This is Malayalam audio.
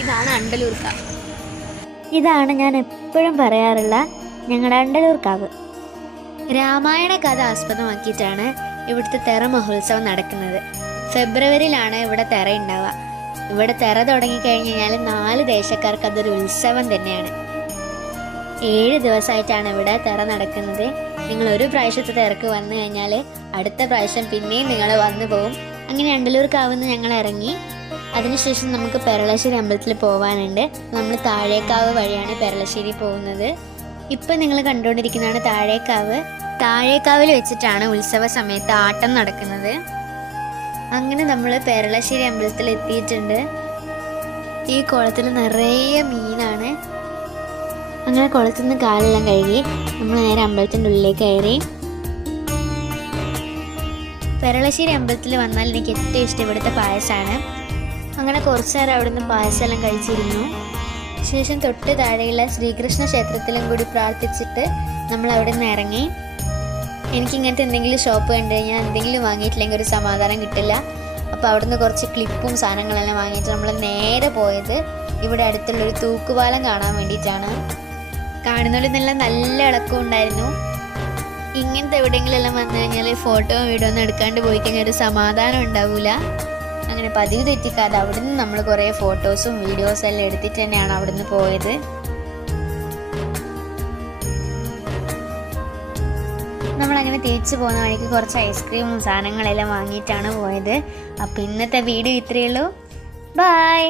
ഇതാണ് അണ്ടലൂർക്കാവ്. ഇതാണ് ഞാൻ എപ്പോഴും പറയാറുള്ള ഞങ്ങളുടെ അണ്ടലൂർക്കാവ്. രാമായണ കഥ ആസ്പദമാക്കിയിട്ടാണ് ഇവിടുത്തെ തെറ മഹോത്സവം നടക്കുന്നത്. ഫെബ്രുവരിയിലാണ് ഇവിടെ തെറ ഉണ്ടാവുക. ഇവിടെ തെറ തുടങ്ങിക്കഴിഞ്ഞ് കഴിഞ്ഞാൽ 4 ദേശക്കാർക്ക് അതൊരു ഉത്സവം തന്നെയാണ്. 7 ദിവസമായിട്ടാണ് ഇവിടെ തെറ നടക്കുന്നത്. നിങ്ങൾ ഒരു പ്രാവശ്യത്തെ തിരക്ക് വന്നു കഴിഞ്ഞാൽ അടുത്ത പ്രാവശ്യം പിന്നെയും നിങ്ങൾ വന്നു പോകും. അങ്ങനെ അണ്ടലൂർക്കാവുന്ന് ഞങ്ങൾ ഇറങ്ങി. അതിനുശേഷം നമുക്ക് പെരളശ്ശേരി അമ്പലത്തിൽ പോകാനുണ്ട്. നമ്മൾ താഴേക്കാവ് വഴിയാണ് പെരളശ്ശേരി പോകുന്നത്. ഇപ്പം നിങ്ങൾ കണ്ടുകൊണ്ടിരിക്കുന്നതാണ് താഴേക്കാവ്. താഴേക്കാവിൽ വെച്ചിട്ടാണ് ഉത്സവ സമയത്ത് ആട്ടം നടക്കുന്നത്. അങ്ങനെ നമ്മൾ പെരളശ്ശേരി അമ്പലത്തിൽ എത്തിയിട്ടുണ്ട്. ഈ കുളത്തിൽ നിറയെ മീനാണ്. അങ്ങനെ കുളത്തിൽ നിന്ന് കാലെല്ലാം കഴുകി നമ്മൾ നേരെ അമ്പലത്തിൻ്റെ ഉള്ളിലേക്ക് കയറി. പെരളശ്ശേരി അമ്പലത്തിൽ വന്നാൽ എനിക്ക് ഏറ്റവും ഇഷ്ടം ഇവിടുത്തെ പായസമാണ്. അങ്ങനെ കുറച്ച് നേരം അവിടുന്ന് പായസം എല്ലാം കഴിച്ചിരുന്നു. ശേഷം തൊട്ട് താഴെയുള്ള ശ്രീകൃഷ്ണ ക്ഷേത്രത്തിലും കൂടി പ്രാർത്ഥിച്ചിട്ട് നമ്മൾ അവിടെ നിന്ന് ഇറങ്ങി. എനിക്കിങ്ങനത്തെ എന്തെങ്കിലും ഷോപ്പ് കണ്ടു കഴിഞ്ഞാൽ എന്തെങ്കിലും വാങ്ങിയിട്ടില്ലെങ്കിൽ ഒരു സമാധാനം കിട്ടില്ല. അപ്പോൾ അവിടുന്ന് കുറച്ച് ക്ലിപ്പും സാധനങ്ങളെല്ലാം വാങ്ങിയിട്ട് നമ്മൾ നേരെ പോയത് ഇവിടെ അടുത്തുള്ളൊരു തൂക്കുപാലം കാണാൻ വേണ്ടിയിട്ടാണ്. കാണുന്നതിൽ നല്ല ഇളക്കം ഉണ്ടായിരുന്നു. ഇങ്ങനത്തെ എവിടെയെങ്കിലും എല്ലാം വന്നു കഴിഞ്ഞാൽ ഫോട്ടോ വീഡിയോ ഒന്നും എടുക്കാണ്ട് പോയി കഴിഞ്ഞാൽ ഒരു സമാധാനം ഉണ്ടാവില്ല. അങ്ങനെ പതിവ് തെറ്റിക്കാതെ അവിടുന്ന് നമ്മൾ കുറേ ഫോട്ടോസും വീഡിയോസും എല്ലാം എടുത്തിട്ട് തന്നെയാണ് അവിടുന്ന് പോയത്. നമ്മളങ്ങനെ തിരിച്ചു പോകുന്ന വഴിക്ക് കുറച്ച് ഐസ്ക്രീമും സാധനങ്ങളെല്ലാം വാങ്ങിയിട്ടാണ് പോയത്. അപ്പോൾ ഇന്നത്തെ വീഡിയോ ഇത്രയേ ഉള്ളൂ. ബൈ.